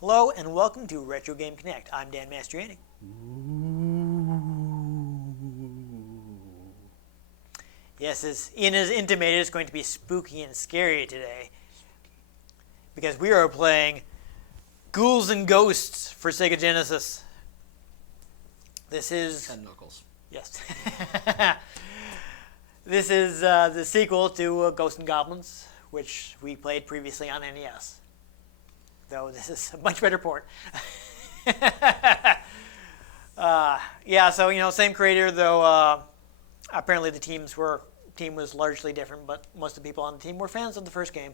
Hello and welcome to Retro Game Connect. I'm Dan Mastriani. Yes, as Ian has intimated, it's going to be spooky and scary today because we are playing Ghouls' Ghosts for Sega Genesis. This is... And Knuckles. Yes. This is the sequel to Ghosts and Goblins, which we played previously on NES. Though this is a much better port. Yeah, so, you know, same creator, though apparently the team was largely different, but most of the people on the team were fans of the first game.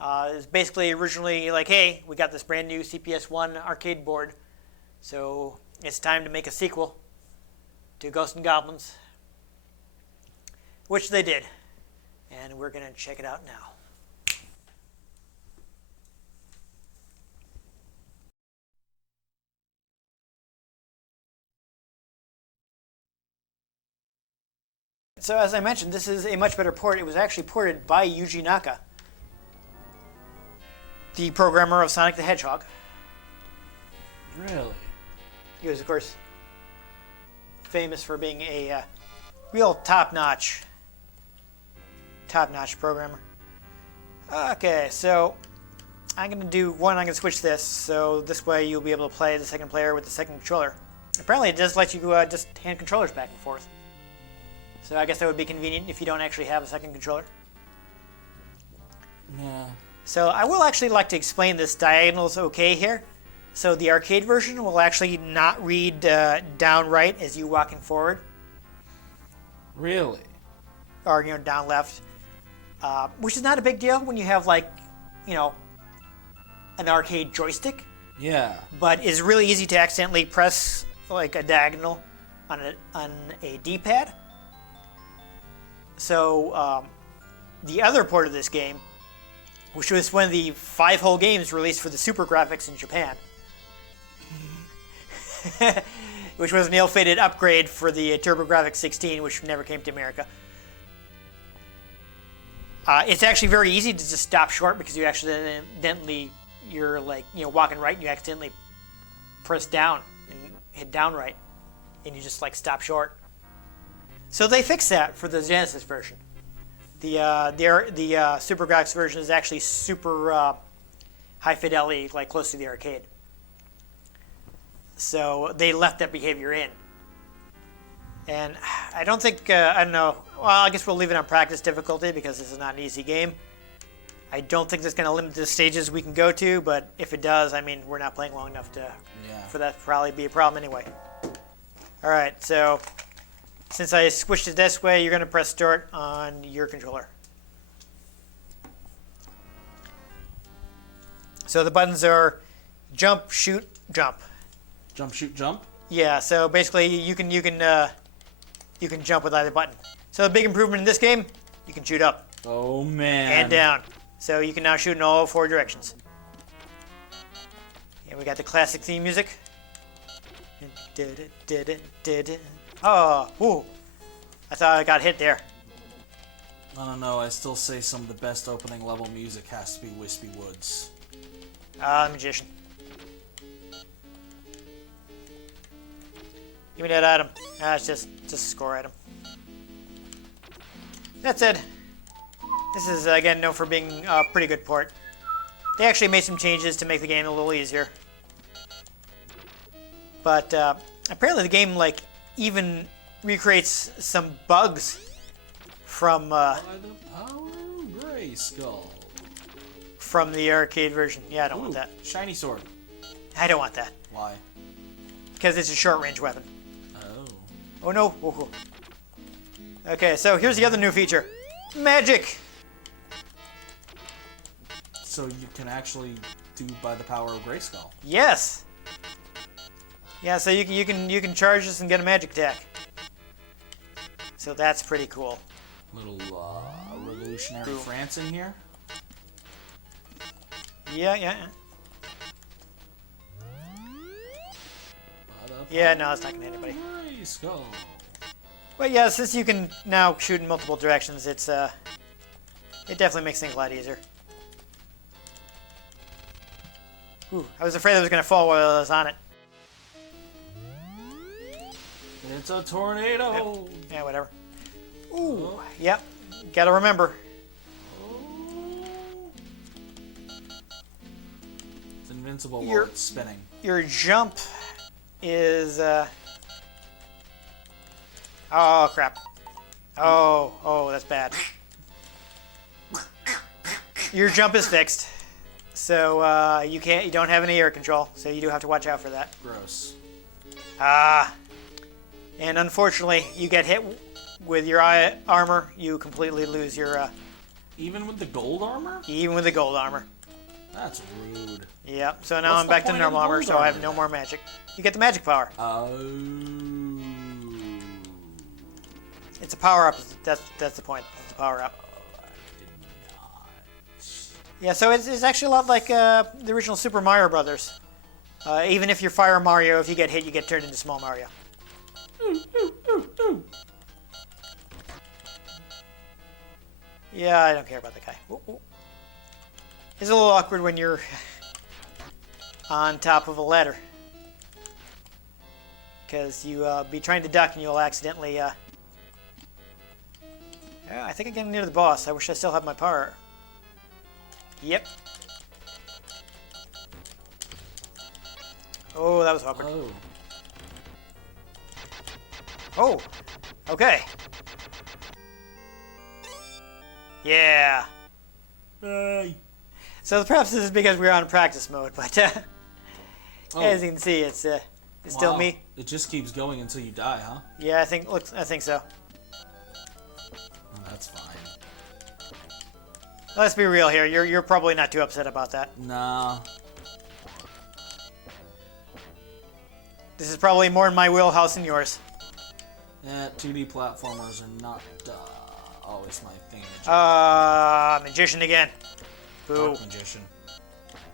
It was basically originally like, hey, we got this brand new CPS-1 arcade board, so it's time to make a sequel to Ghosts and Goblins, which they did, and we're going to check it out now. So as I mentioned, this is a much better port. It was actually ported by Yuji Naka, the programmer of Sonic the Hedgehog. Really? He was, of course, famous for being a real top-notch programmer. Okay, so I'm going to switch this, so this way you'll be able to play the second player with the second controller. Apparently it does let you just hand controllers back and forth. So I guess that would be convenient if you don't actually have a second controller. Yeah. So I will actually like to explain this diagonals okay here. So the arcade version will actually not read down right as you walking forward. Really? Or, you know, down left. Which is not a big deal when you have, like, you know, an arcade joystick. Yeah. But it's really easy to accidentally press, like, a diagonal on a D-pad. So the other port of this game, which was one of the 5 whole games released for the Super Graphics in Japan, which was an ill-fated upgrade for the TurboGrafx 16, which never came to America. It's actually very easy to just stop short because you're like, you know, walking right and you accidentally press down and hit down right, and you just like stop short. So they fixed that for the Genesis version. The Super Graphics version is actually super high fidelity, like close to the arcade. So they left that behavior in. And I don't think, I don't know, well, I guess we'll leave it on practice difficulty because this is not an easy game. I don't think that's going to limit the stages we can go to, but if it does, I mean, we're not playing long enough for that to probably be a problem anyway. All right, so since I switched it this way, you're going to press start on your controller. So the buttons are jump, shoot, jump. Jump, shoot, jump? Yeah, so basically you can jump with either button. So the big improvement in this game, you can shoot up. Oh, man. And down. So you can now shoot in all 4 directions. And we got the classic theme music. Oh, ooh. I thought I got hit there. I don't know, I still say some of the best opening level music has to be Wispy Woods. Magician. Give me that item. It's just a score item. That said, this is, again, known for being a pretty good port. They actually made some changes to make the game a little easier. But apparently the game, like, even recreates some bugs from By the power of Grayskull. From the arcade version. Yeah, I don't want that. Shiny sword. I don't want that. Why? Because it's a short-range weapon. Oh. Oh no. Whoa. Okay, so here's the other new feature. Magic! So you can actually do by the power of Grayskull. Yes! Yeah, so you can charge this and get a magic attack. So that's pretty cool. Little revolutionary France in here. Yeah. Yeah, no, it's not gonna hit anybody. Grayskull. But yeah, since you can now shoot in multiple directions, it definitely makes things a lot easier. Ooh, I was afraid I was going to fall while I was on it. It's a tornado. Yep. Yeah, whatever. Ooh, yep. Gotta remember. It's invincible while it's spinning. Your jump is... Oh, crap. Oh, that's bad. Your jump is fixed. So, you don't have any air control, so you do have to watch out for that. Gross. And unfortunately, you get hit with your armor, you completely lose your... Even with the gold armor? Even with the gold armor. That's rude. Yep, so now What's I'm the back to point of normal the armor, gold so I have armor no then? more magic. You get the magic power. Oh. It's a power-up. That's the point. It's a power-up. Yeah, so it's actually a lot like the original Super Mario Brothers. Even if you're Fire Mario, if you get hit, you get turned into Small Mario. Yeah, I don't care about the guy. Ooh, ooh. It's a little awkward when you're on top of a ladder. Because you be trying to duck and you'll accidentally... Yeah, I think I'm getting near the boss. I wish I still had my power. Yep. Oh, that was awkward. Oh. Oh, okay. Yeah. Hey. So perhaps this is because we're on practice mode, but as you can see, it's still me. It just keeps going until you die, huh? Yeah, I think so. Oh, that's fine. Let's be real here. You're probably not too upset about that. Nah. This is probably more in my wheelhouse than yours. Yeah, 2D platformers are not always my thing. Magician again. Boo. Dark magician.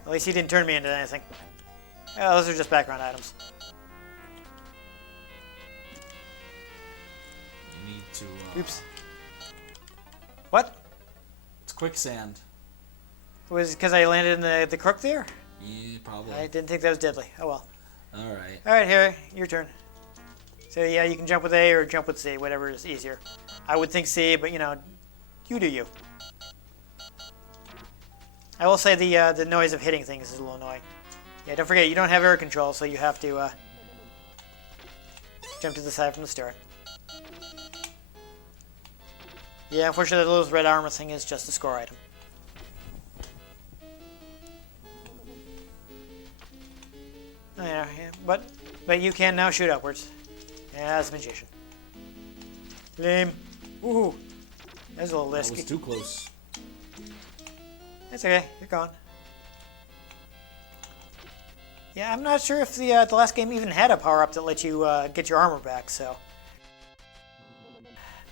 At least he didn't turn me into anything. Oh, those are just background items. You need to. Oops. What? It's quicksand. Was it because I landed in the crook there? Yeah, probably. I didn't think that was deadly. Oh well. Alright. Alright, Harry, your turn. So yeah, you can jump with A or jump with C, whatever is easier. I would think C, but you know, you do you. I will say the noise of hitting things is a little annoying. Yeah, don't forget, you don't have air control, so you have to jump to the side from the start. Yeah, unfortunately, the little red armor thing is just a score item. Oh, yeah, but you can now shoot upwards. Yeah, as a magician. Lame. Ooh, that's a little That risky. was too close. It's okay. You're gone. Yeah, I'm not sure if the last game even had a power-up that lets you get your armor back, so...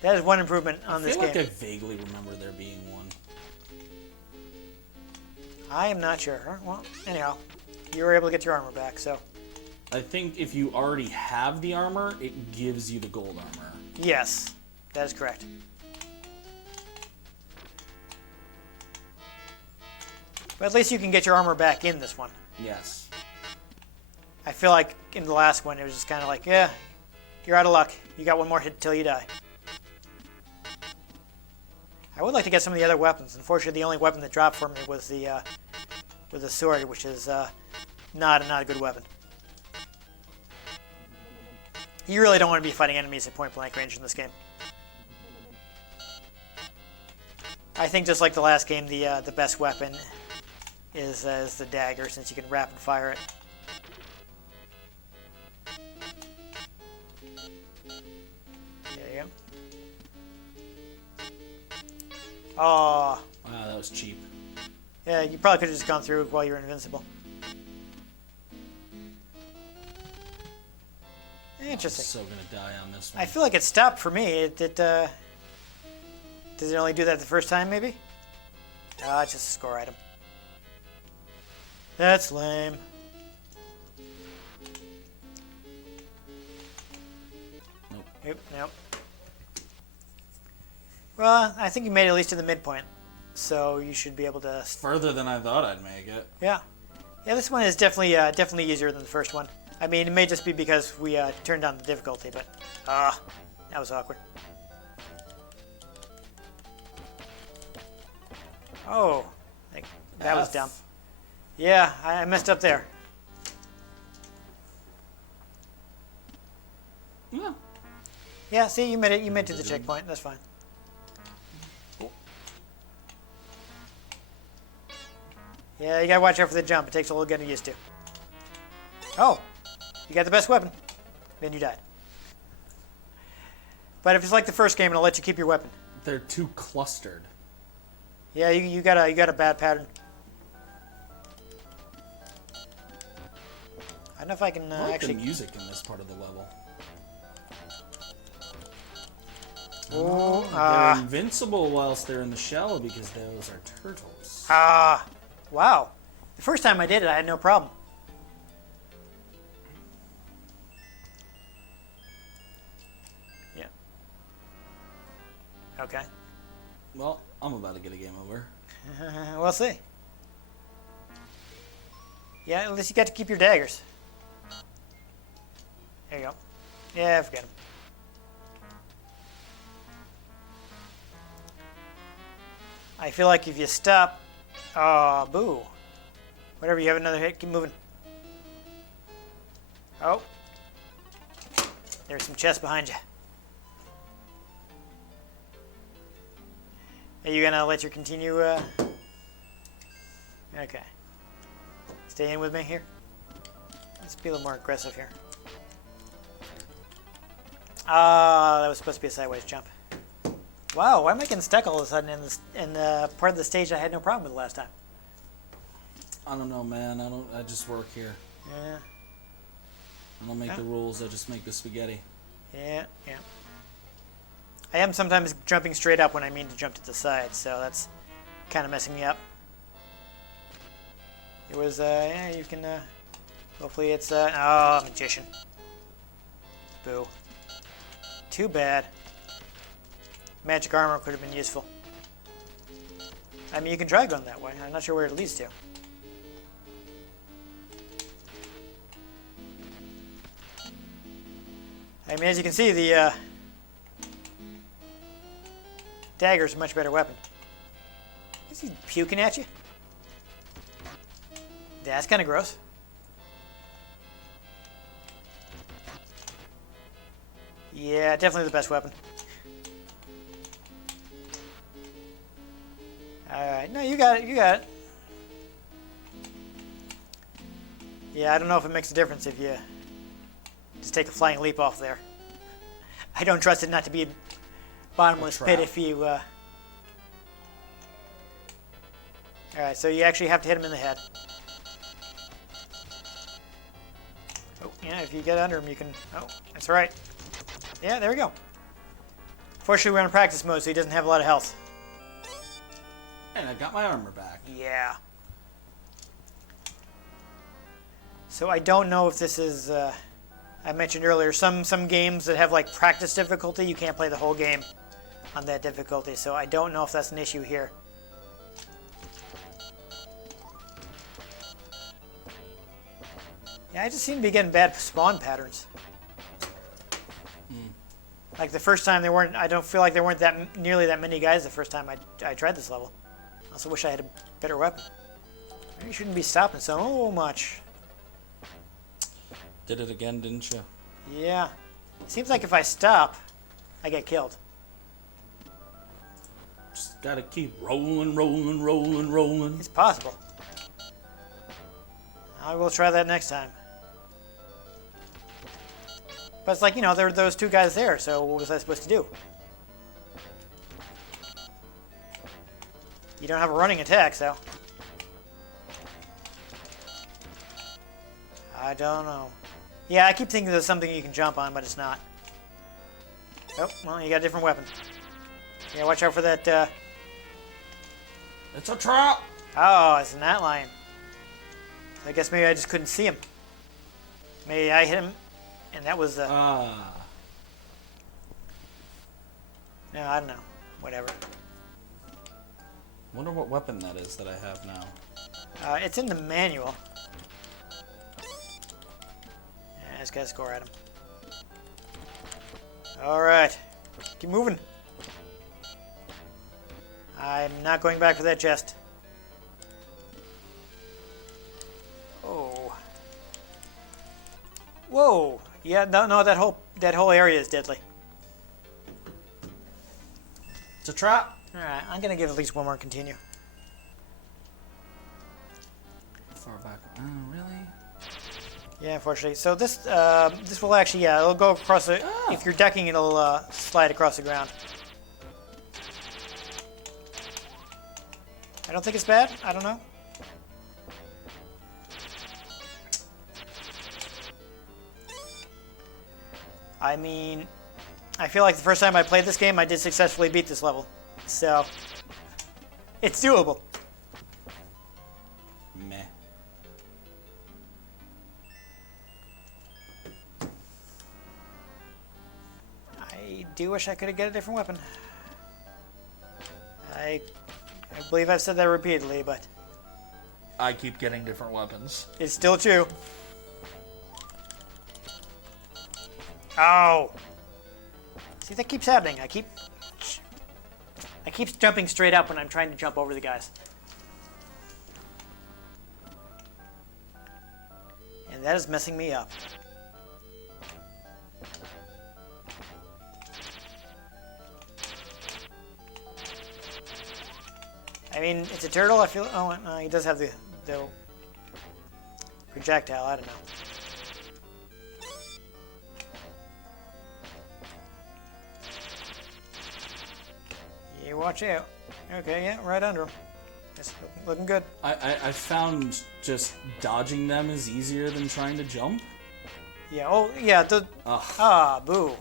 That is one improvement on this game. I feel like I vaguely remember there being one. I am not sure. Well, anyhow, you were able to get your armor back, so... I think if you already have the armor, it gives you the gold armor. Yes, that is correct. But at least you can get your armor back in this one. Yes. I feel like in the last one, it was just kind of like, yeah, you're out of luck. You got one more hit till you die. I would like to get some of the other weapons. Unfortunately, the only weapon that dropped for me was the sword, which is not a good weapon. You really don't want to be fighting enemies at point-blank range in this game. I think just like the last game, the best weapon is the dagger, since you can rapid fire it. There you go. Oh. Wow, that was cheap. Yeah, you probably could have just gone through while you're invincible. Interesting. I'm so gonna die on this one. I feel like it stopped for me. Does it only do that the first time, maybe? Ah, it's just a score item. That's lame. Nope. Nope, nope. Well, I think you made it at least to the midpoint. So you should be able to... Further than I thought I'd make it. Yeah. Yeah, this one is definitely easier than the first one. I mean, it may just be because we turned down the difficulty, but... that was awkward. Oh, that was dumb. Yeah, I messed up there. Yeah. Yeah, see, you made it. You made it to the checkpoint. That's fine. Yeah, you gotta watch out for the jump. It takes a little getting used to. Oh, you got the best weapon. Then you died. But if it's like the first game, it'll let you keep your weapon. They're too clustered. Yeah, you got a bad pattern. I don't know if I can I like actually. the music in this part of the level. Oh, they're invincible whilst they're in the shell because those are turtles. Wow. The first time I did it, I had no problem. Yeah. Okay. Well, I'm about to get a game over. We'll see. Yeah, at least you got to keep your daggers. There you go. Yeah, forget them. I feel like if you stop... Oh, boo. Whatever, you have another hit, keep moving. Oh. There's some chests behind you. Are you gonna let your continue, Okay. Stay in with me here. Let's be a little more aggressive here. That was supposed to be a sideways jump. Wow, why am I getting stuck all of a sudden in the part of the stage I had no problem with last time? I don't know, man. I just work here. Yeah. I don't make the rules. I just make the spaghetti. Yeah. I am sometimes jumping straight up when I mean to jump to the side, so that's kind of messing me up. It was, yeah, you can, hopefully it's, oh, magician. Boo. Too bad. Magic armor could have been useful. I mean, you can try going that way. I'm not sure where it leads to. I mean, as you can see, the dagger's a much better weapon. Is he puking at you? That's kind of gross. Yeah, definitely the best weapon. Alright, no, you got it, Yeah, I don't know if it makes a difference if you just take a flying leap off there. I don't trust it not to be a bottomless pit if you, Alright, so you actually have to hit him in the head. Oh, yeah, if you get under him, you can... Oh, that's right. Yeah, there we go. Fortunately, we're in practice mode, so he doesn't have a lot of health. And I got my armor back. Yeah. So I don't know if this is... I mentioned earlier, some games that have, like, practice difficulty, you can't play the whole game on that difficulty, so I don't know if that's an issue here. Yeah, I just seem to be getting bad spawn patterns. Like the first time there weren't, I don't feel like there weren't nearly that many guys the first time I tried this level. I also wish I had a better weapon. Maybe you shouldn't be stopping so much. Did it again, didn't you? Yeah. It seems like if I stop, I get killed. Just gotta keep rolling. It's possible. I will try that next time. But it's like, you know, there were those two guys there, so what was I supposed to do? You don't have a running attack, so... I don't know. Yeah, I keep thinking there's something you can jump on, but it's not. Oh, well, you got a different weapon. Yeah, watch out for that, It's a trap! Oh, it's an antlion. I guess maybe I just couldn't see him. Maybe I hit him, and that was, No, I don't know. Whatever. Wonder what weapon that is that I have now. It's in the manual. Yeah, I just gotta score at him. Alright. Keep moving. I'm not going back for that chest. Oh. Whoa. Yeah, no, that whole area is deadly. It's a trap. Alright, I'm gonna give at least one more continue. Far back. Oh, really? Yeah, unfortunately. So this will actually, yeah, it'll go across the. Oh. If you're decking, it'll slide across the ground. I don't think it's bad. I don't know. I mean, I feel like the first time I played this game, I did successfully beat this level. So, it's doable. Meh. I do wish I could have got a different weapon. I believe I've said that repeatedly, but I keep getting different weapons. it's still true. Oh! See, that keeps happening. I keep jumping straight up when I'm trying to jump over the guys. And that is messing me up. I mean, it's a turtle. I feel. Oh, no, he does have the projectile. I don't know. You watch out. Okay, yeah, right under him. That's looking good. I found just dodging them is easier than trying to jump. Yeah. Oh, yeah. Ugh. Boo.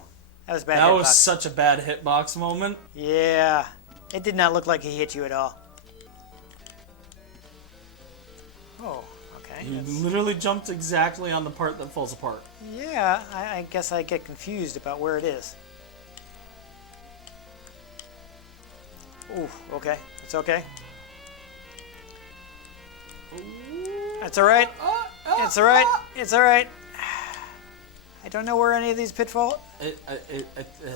That was bad. That was hitbox. such a bad hitbox moment. Yeah. It did not look like he hit you at all. Oh, okay. He That's- literally jumped exactly on the part that falls apart. Yeah, I guess I get confused about where it is. Ooh, okay. It's okay. That's alright. It's alright. It's alright. I don't know where any of these pitfalls.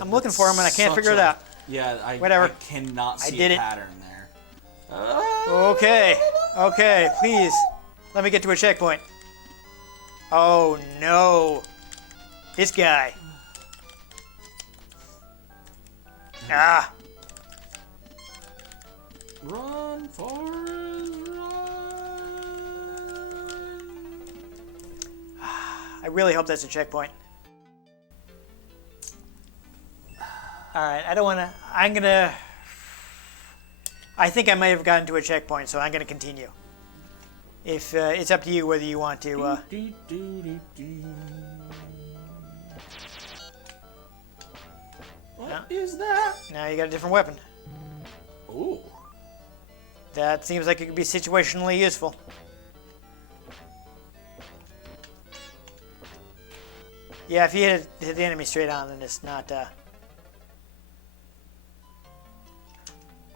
I'm looking for them and I can't figure it out. Yeah, Whatever. I cannot see did a it. pattern there. Okay. Okay, please. Let me get to a checkpoint. Oh no. This guy. Ah. Run, Forrest, run! I really hope that's a checkpoint. Alright, I don't want to. I'm going to. I think I might have gotten to a checkpoint, so I'm going to continue. If it's up to you whether you want to. What is that? Now you got a different weapon. Ooh. That seems like it could be situationally useful. Yeah, if you hit the enemy straight on, then it's not.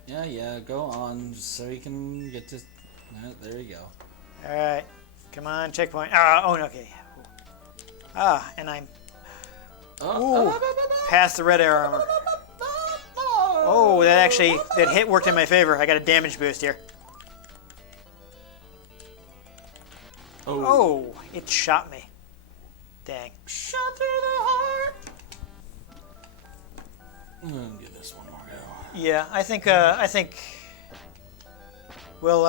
Yeah, go on, just so you can get to. There you go. All right, come on, checkpoint. Oh, okay. And I'm past the red arrow armor. Oh, that hit worked in my favor. I got a damage boost here. Oh, it shot me. Dang. Shot through the heart. I'm gonna give this one more go. Yeah, I think we'll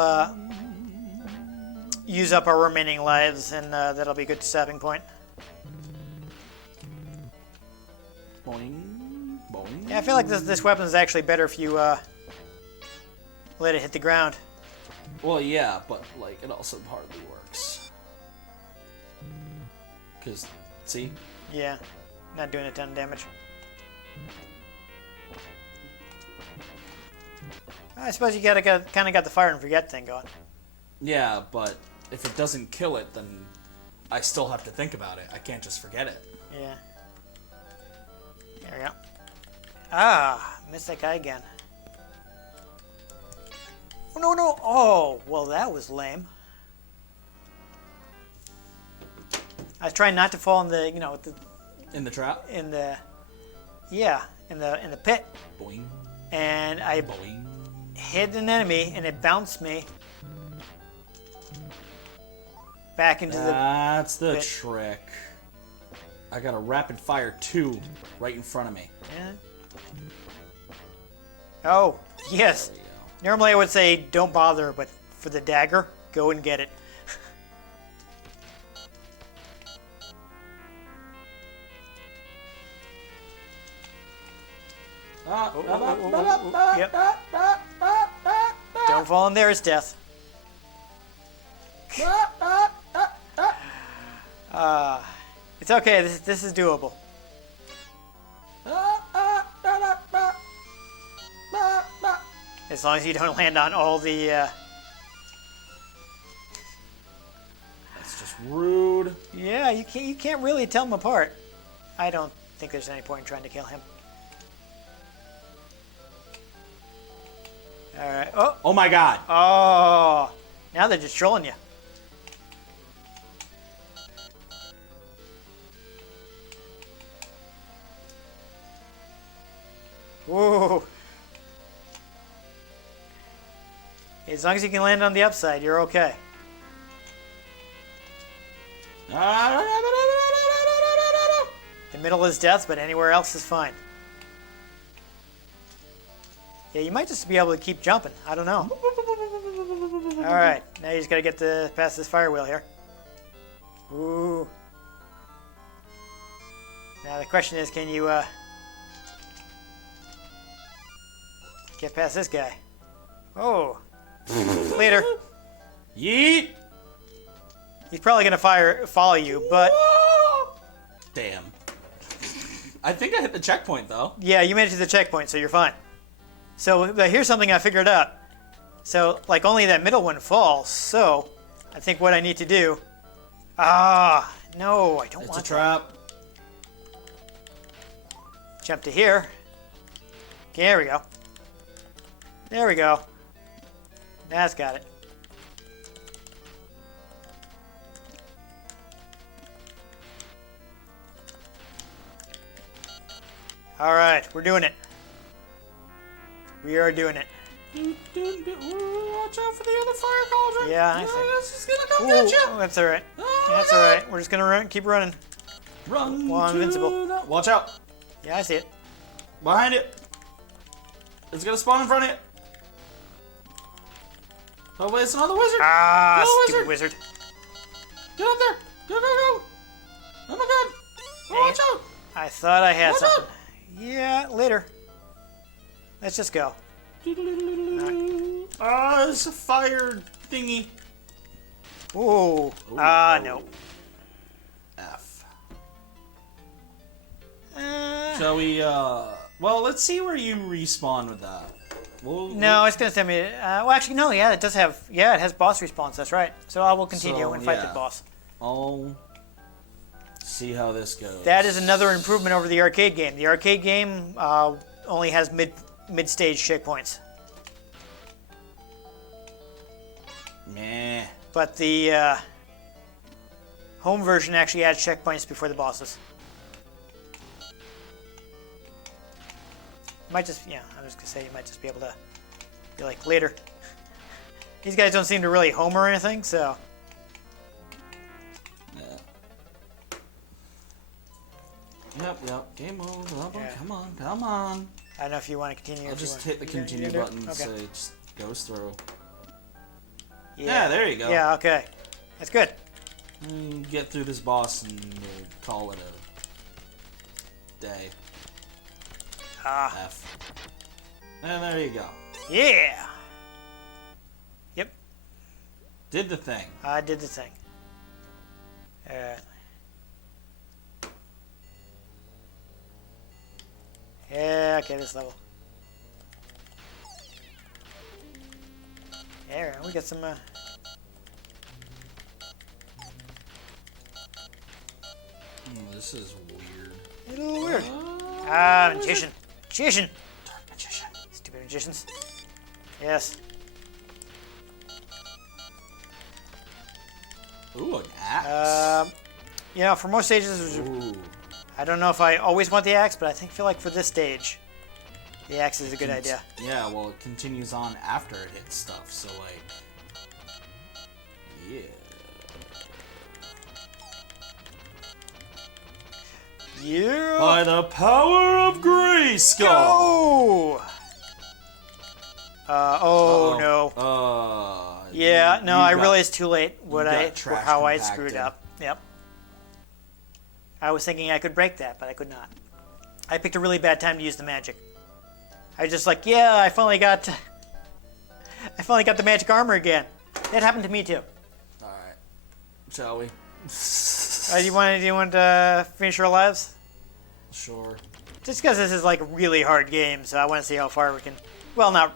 use up our remaining lives, and that'll be a good stopping point. Boing, boing. Yeah, I feel like this weapon is actually better if you let it hit the ground. Well, yeah, but like it also hardly works. Cause, see? Yeah, not doing a ton of damage. I suppose you kind of got the fire and forget thing going. Yeah, but if it doesn't kill it, then I still have to think about it. I can't just forget it. Yeah. There we go. Missed that guy again. Oh, no, no. Oh, well, that was lame. I was trying not to fall in the, you know, In the trap? yeah, in the pit. Boing. And I Boing. hit an enemy, and it bounced me back into the That's the pit. trick. I got a rapid fire 2 right in front of me. Yeah. Oh, yes. There you go. Normally I would say don't bother, but for the dagger, go and get it. Yep. Don't fall in there, it's death. It's okay, this is doable. As long as you don't land on all the... That's just rude. Yeah, you can't really tell them apart. I don't think there's any point in trying to kill him. Alright. Oh! Oh my god. Oh! Now they're just trolling you. Whoa! As long as you can land on the upside, you're okay. The middle is death, but anywhere else is fine. Yeah, you might just be able to keep jumping. I don't know. Alright, now you just gotta get past this fire wheel here. Ooh. Now the question is, can you get past this guy? Oh. Later. Yeet. He's probably gonna follow you, but Damn. I think I hit the checkpoint though. yeah, you made it to the checkpoint, so you're fine. So here's something I figured out. So like only that middle one falls. So I think what I need to do. Ah, no, I don't It's want a trap. that. Jump to here. There we go. There we go. That's got it. All right, we're doing it. We are doing it. Watch out for the other fire cauldron. Yeah, I see. This is gonna come Ooh, get you. oh, that's all right. Oh, That's all right. We're just gonna keep running. Run. Well, I'm to invincible. the- Watch out. Yeah, I see it. Behind it. It's gonna spawn in front of it. Oh wait, it's another wizard. Ah, Go, stupid wizard. Get up there. Go, go, go. Oh my god. Oh, watch out. I thought I had Watch something. out. Yeah, later. Let's just go. Ah, it's a fire thingy. Ooh. Ooh, No. F. Uh, Shall we, well, let's see where you respawn with that. no, it's gonna send me. Well, actually, no. Yeah, it does have. Yeah, it has boss respawns. That's right. So I will continue So, and fight the yeah. boss. I'll see how this goes. That is another improvement over the arcade game. The arcade game only has mid-stage checkpoints, Meh. but the home version actually adds checkpoints before the bosses. Might just, yeah, I was gonna say you might just be able to be like later. These guys don't seem to really homer or anything, so Yeah. Yep. Game over. Yeah. Come on, come on. I don't know if you want to continue. I'll if you just want- hit the you gonna- continue you gonna button do and it? Okay. say it just goes through. Yeah, there you go. Yeah, okay, that's good. Get through this boss and we'll call it a day. Ah, F. And there you go. yeah. Yep, Did the thing. I did the thing. Yeah, okay, this level. There, we got some. This is weird. A little weird. Wizard. Magician. Magician. Dark magician. Stupid magicians. Yes. Ooh, an axe. For most stages, Ooh. I don't know if I always want the axe, but I feel like for this stage, the axe is a good idea. Yeah, well, it continues on after it hits stuff, so, like... Yeah. Yeah. By the power of Grayskull! Go! Uh-oh. No. Yeah, no, I realized too late how I screwed up. Yep. I was thinking I could break that, but I could not. I picked a really bad time to use the magic. I was just like, yeah, I finally got the magic armor again. That happened to me too. All right, shall we? Do you want to finish our lives? Sure. Just because this is like a really hard game, so I want to see how far we can. Well, not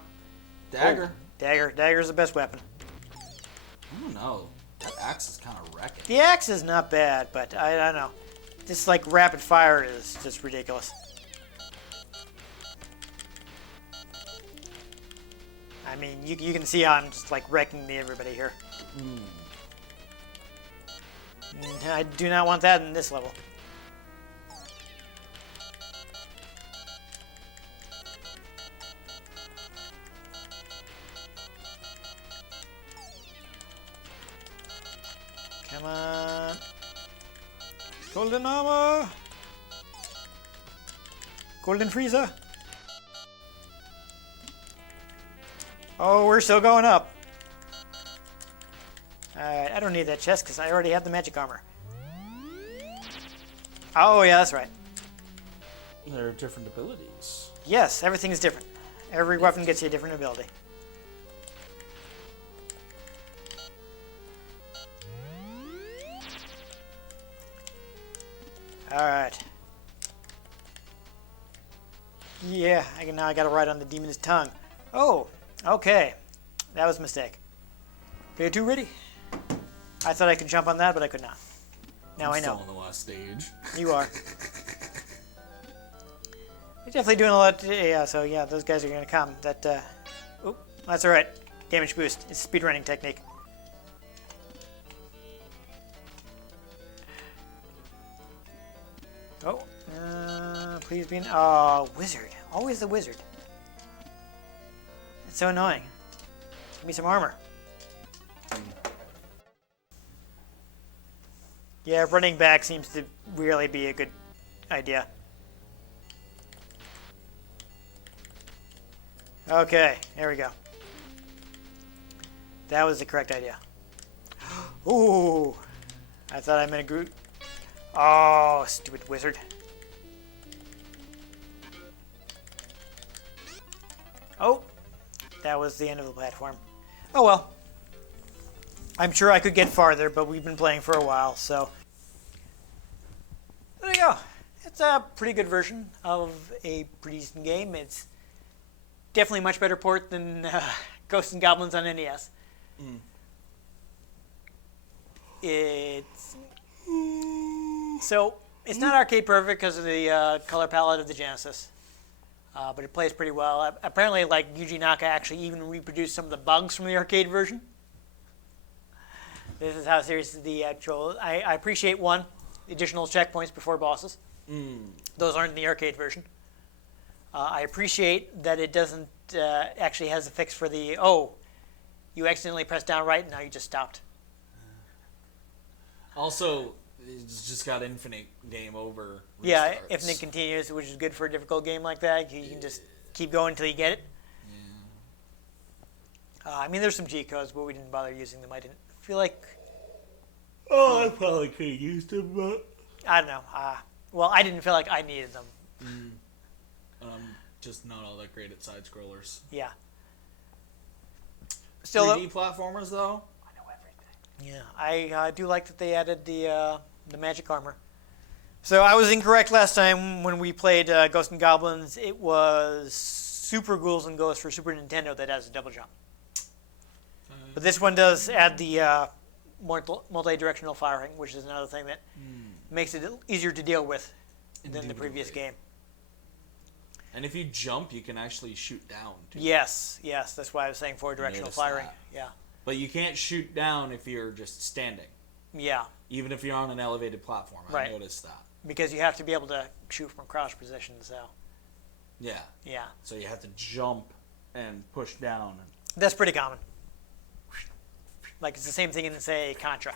Dagger. Dagger's the best weapon. I don't know. That axe is kind of wrecking. The axe is not bad, but I don't know. This like rapid fire is just ridiculous. I mean, you can see how I'm just like wrecking everybody here. I do not want that in this level. Come on. Golden armor. Golden freezer. Oh, we're still going up. Alright, I don't need that chest because I already have the magic armor. Oh, yeah, that's right. There are different abilities. Yes, everything is different. Every weapon gets you a different ability. Alright. Yeah, now I gotta ride on the demon's tongue. Oh, okay. That was a mistake. Player 2 ready? I thought I could jump on that, but I could not. Now I know. Still on the last stage. You are. You're definitely doing a lot today, yeah, so yeah, those guys are gonna come. Oh, that's alright. Damage boost. It's a speedrunning technique. Oh, please be oh, wizard. Always the wizard. It's so annoying. Give me some armor. Yeah, running back seems to really be a good idea. Okay, there we go. That was the correct idea. Ooh, I thought I meant a Groot. Oh, stupid wizard. Oh, that was the end of the platform. Oh well. I'm sure I could get farther, but we've been playing for a while, so. There you go. It's a pretty good version of a pretty decent game. It's definitely a much better port than Ghosts and Goblins on NES. It's not arcade perfect because of the color palette of the Genesis, but it plays pretty well. Apparently, like Yuji Naka actually even reproduced some of the bugs from the arcade version. This is how serious the actual. I appreciate the additional checkpoints before bosses. Those aren't in the arcade version. I appreciate that it doesn't actually has a fix for the you accidentally pressed down right and now you just stopped. Also, it's just got infinite game over restarts. Yeah, infinite continuous, which is good for a difficult game like that. You can just keep going until you get it. Yeah. I mean, there's some G codes, but we didn't bother using them. I didn't feel like. I probably could have used them, but I don't know. Well, I didn't feel like I needed them. Just not all that great at side scrollers. Yeah. Still 3D platformers, though. I know everything. Yeah, I do like that they added the magic armor. So I was incorrect last time when we played Ghosts and Goblins. It was Super Ghouls' Ghosts for Super Nintendo that has a double jump. But this one does add the multi-directional firing, which is another thing that makes it easier to deal with than the previous game. And if you jump, you can actually shoot down, too. Yes, that's why I was saying forward directional firing. That. Yeah. But you can't shoot down if you're just standing. Yeah. Even if you're on an elevated platform, Right. I noticed that. Because you have to be able to shoot from crouch position, so. Yeah. Yeah. So you have to jump and push down. That's pretty common. Like, it's the same thing in, say, Contra.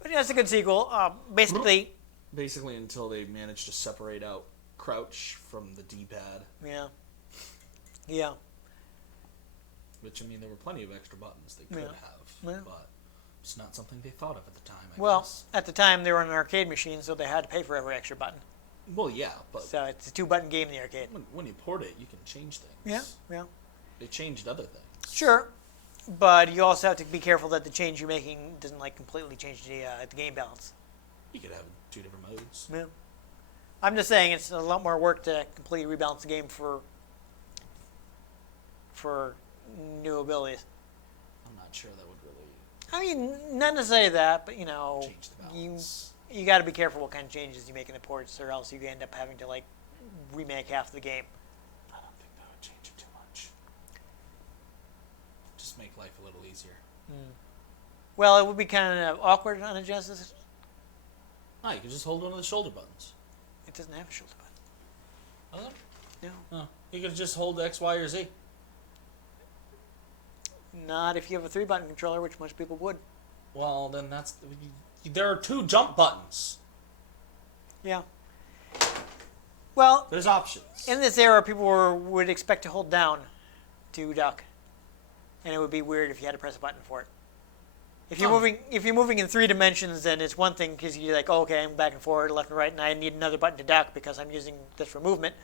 But yeah, it's a good sequel. Basically, until they manage to separate out crouch from the D-pad. yeah. Yeah. Which, I mean, there were plenty of extra buttons they could have. Yeah. But it's not something they thought of at the time, I Well, guess. at the time, they were on an arcade machine, so they had to pay for every extra button. Well, yeah, but So it's a 2-button game in the arcade. when you port it, you can change things. Yeah, yeah. They changed other things. Sure. But you also have to be careful that the change you're making doesn't, like, completely change the game balance. You could have 2 different modes. Yeah. I'm just saying it's a lot more work to completely rebalance the game for new abilities. I'm not sure that would really I mean, not necessarily that, but, you know, change the balance. you got to be careful what kind of changes you make in the ports, or else you end up having to, like, remake half the game. I don't think that would change it too much. Just make life a little easier. Well, it would be kind of awkward on a Genesis. No, you can just hold one of the shoulder buttons. It doesn't have a shoulder button. Oh, No. oh. You could just hold X, Y, or Z. Not if you have a 3-button controller, which most people would. Well, then there are 2 jump buttons. Yeah. Well, There's options. in this era, people would expect to hold down to duck, and it would be weird if you had to press a button for it. If you're moving in 3 dimensions, then it's one thing because you're like, oh, okay, I'm back and forward, left and right, and I need another button to duck because I'm using this for movement.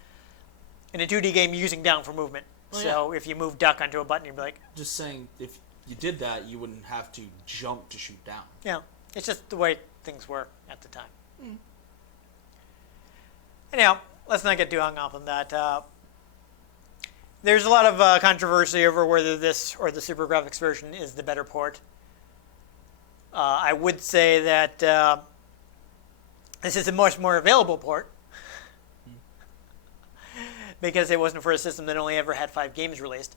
In a 2D game, you're using down for movement. Oh, So if you move duck onto a button, you'd be like, Just saying, if you did that, you wouldn't have to jump to shoot down. yeah, it's just the way things were at the time. Anyhow, let's not get too hung up on that. There's a lot of controversy over whether this or the Super Graphics version is the better port. I would say that this is a much more available port because it wasn't for a system that only ever had 5 games released.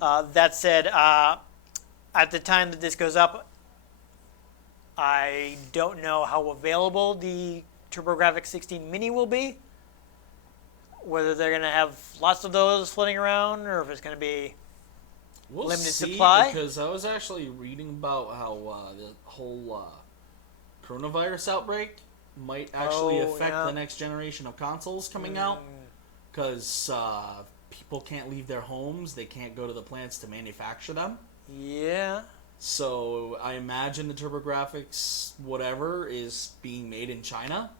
That said, at the time that this goes up, I don't know how available the TurboGrafx 16 Mini will be. Whether they're going to have lots of those floating around, or if it's going to be We'll limited see, supply. Because I was actually reading about how the whole coronavirus outbreak might actually affect the next generation of consoles coming out. Because people can't leave their homes. They can't go to the plants to manufacture them. Yeah. So I imagine the TurboGrafx whatever is being made in China.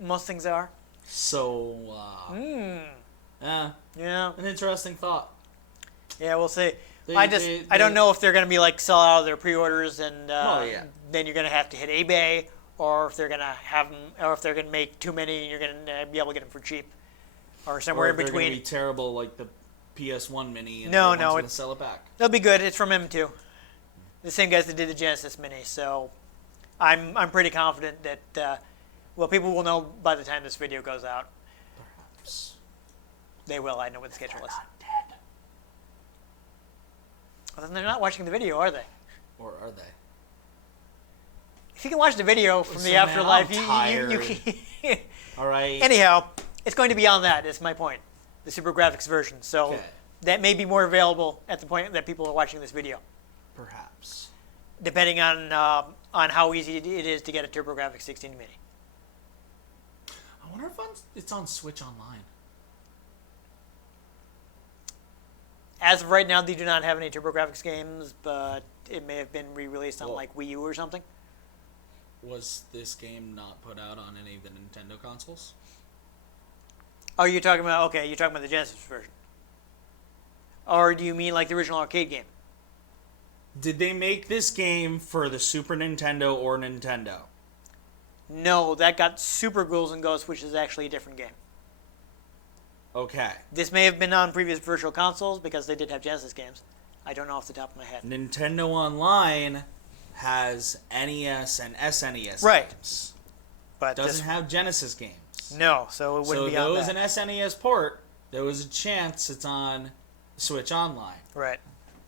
Most things are. So, Yeah. an interesting thought. Yeah, we'll see. They- I they- don't know if they're going to be like sell out of their pre-orders and yeah. then you're going to have to hit eBay, or if they're going to have them, or if they're going to make too many and you're going to be able to get them for cheap, or somewhere Or in they're between. going to be terrible like the PS1 Mini and No, everyone's going to it's- sell it back. They'll be good. It's from M2, the same guys that did the Genesis Mini. So I'm pretty confident that well, people will know by the time this video goes out. Perhaps. They will. I know what the schedule is. Not dead. Well, then they're not watching the video, are they? Or are they? If you can watch the video from the Listen, man, afterlife, I'm you tired. can. All right. Anyhow, it's going to be on that. Is my point. The Super Graphics version. So Okay. that may be more available at the point that people are watching this video, Perhaps. depending on how easy it is to get a TurboGrafx 16 Mini. I wonder if it's on Switch Online. As of right now, they do not have any TurboGrafx games, but it may have been re-released on Well- like Wii U or something. Was this game not put out on any of the Nintendo consoles? Oh, you're talking about you're talking about the Genesis version, or do you mean like the original arcade game? Did they make this game for the Super Nintendo or Nintendo? No, that got Super Ghouls and Ghosts, which is actually a different game. Okay. This may have been on previous virtual consoles because they did have Genesis games. I don't know off the top of my head. Nintendo Online has NES and SNES Right. games. But Doesn't have Genesis games. no, so it wouldn't So be on those that. an SNES port, there was a chance it's on Switch Online. Right.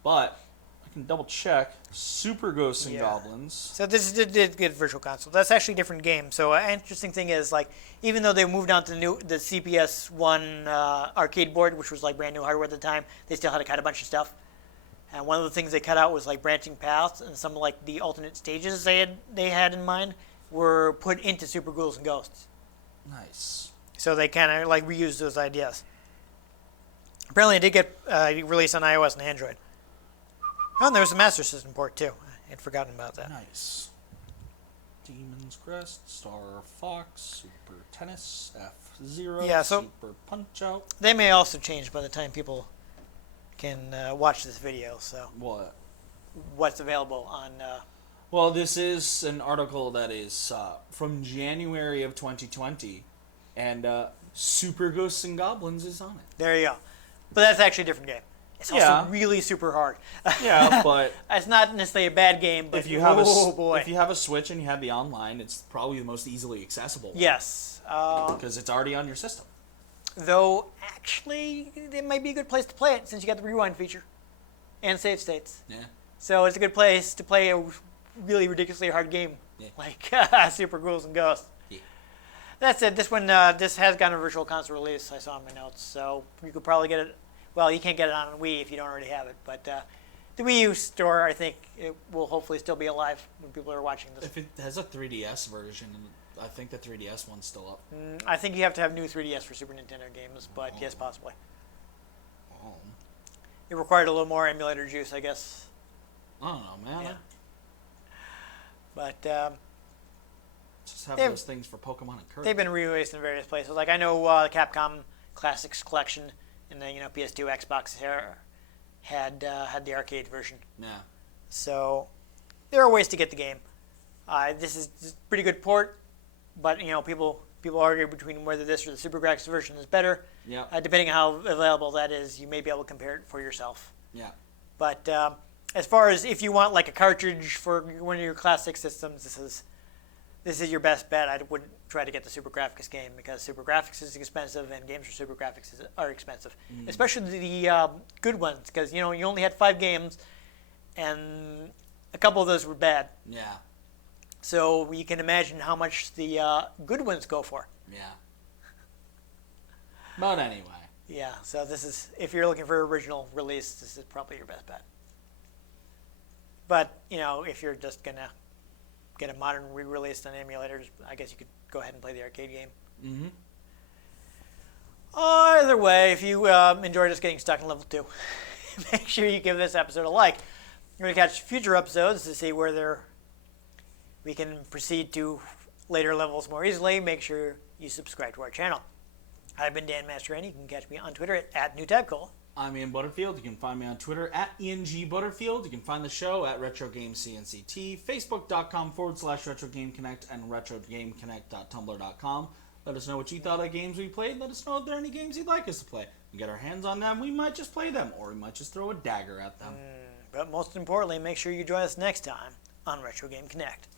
But I can double check. Super Ghosts and Yeah. Goblins. So this did get Virtual Console. That's actually a different game. So an interesting thing is, like, even though they moved on to the CPS one arcade board, which was like brand new hardware at the time, they still had to cut a bunch of stuff. And one of the things they cut out was like branching paths, and some like the alternate stages they had in mind were put into Super Ghouls and Ghosts. Nice. So they kind of like reused those ideas. Apparently, it did get released on iOS and Android. Oh, and there was a Master System port too. I had forgotten about that. Nice. Demon's Crest, Star Fox, Super Tennis, F-Zero, Yeah, so- Super Punch-Out. They may also change by the time people can watch this video. So What? what's available on? Well, this is an article that is from January of 2020, and Super Ghosts and Goblins is on it. There you go. But that's actually a different game. It's also Yeah. really super hard. Yeah, but It's not necessarily a bad game, but if you have boy. if you have a Switch and you have the online, it's probably the most easily accessible one. Yes. Because it's already on your system. Though, actually, it might be a good place to play it since you got the rewind feature and save states. Yeah. So it's a good place to play a really ridiculously hard game Yeah. like Super Ghouls and Ghosts. Yeah. That said, this one this has gotten a virtual console release. I saw in my notes, so you could probably get it. Well, you can't get it on Wii if you don't already have it, but the Wii U store, I think, it will hopefully still be alive when people are watching this. If it has a 3DS version, I think the 3DS one's still up. I think you have to have new 3DS for Super Nintendo games, but yes, possibly. Oh. It required a little more emulator juice, I guess. I don't know, man. Yeah. But Just have They've- those things for Pokemon and Kirby. they've been re-released in various places. Like I know Capcom Classics Collection in the PS2, Xbox here had the arcade version. Yeah. So there are ways to get the game. This is a pretty good port, but people argue between whether this or the Super Graphics version is better. Yeah. Depending on how available that is, you may be able to compare it for yourself. Yeah. But as far as if you want like a cartridge for one of your classic systems, this is your best bet. I wouldn't try to get the Super Graphics game because Super Graphics is expensive and games for Super Graphics are expensive, especially the good ones because you only had 5 games, and a couple of those were bad. Yeah. So you can imagine how much the good ones go for. Yeah. But anyway. Yeah. So this is if you're looking for original release, this is probably your best bet. But if you're just gonna get a modern re-release on emulators, I guess you could go ahead and play the arcade game. Mm-hmm. Either way, if you enjoyed us getting stuck in level 2, make sure you give this episode a like. You're going to catch future episodes to see where we can proceed to later levels more easily. Make sure you subscribe to our channel. I've been Dan Mastriani. You can catch me on Twitter at NewTabCola. I'm Ian Butterfield. You can find me on Twitter at ENGButterfield. You can find the show at RetroGameCNCT, Facebook.com/RetroGameConnect, and RetroGameConnect.tumblr.com. Let us know what you thought of games we played. Let us know if there are any games you'd like us to play. We get our hands on them, we might just play them, or we might just throw a dagger at them. But most importantly, make sure you join us next time on Retro Game Connect.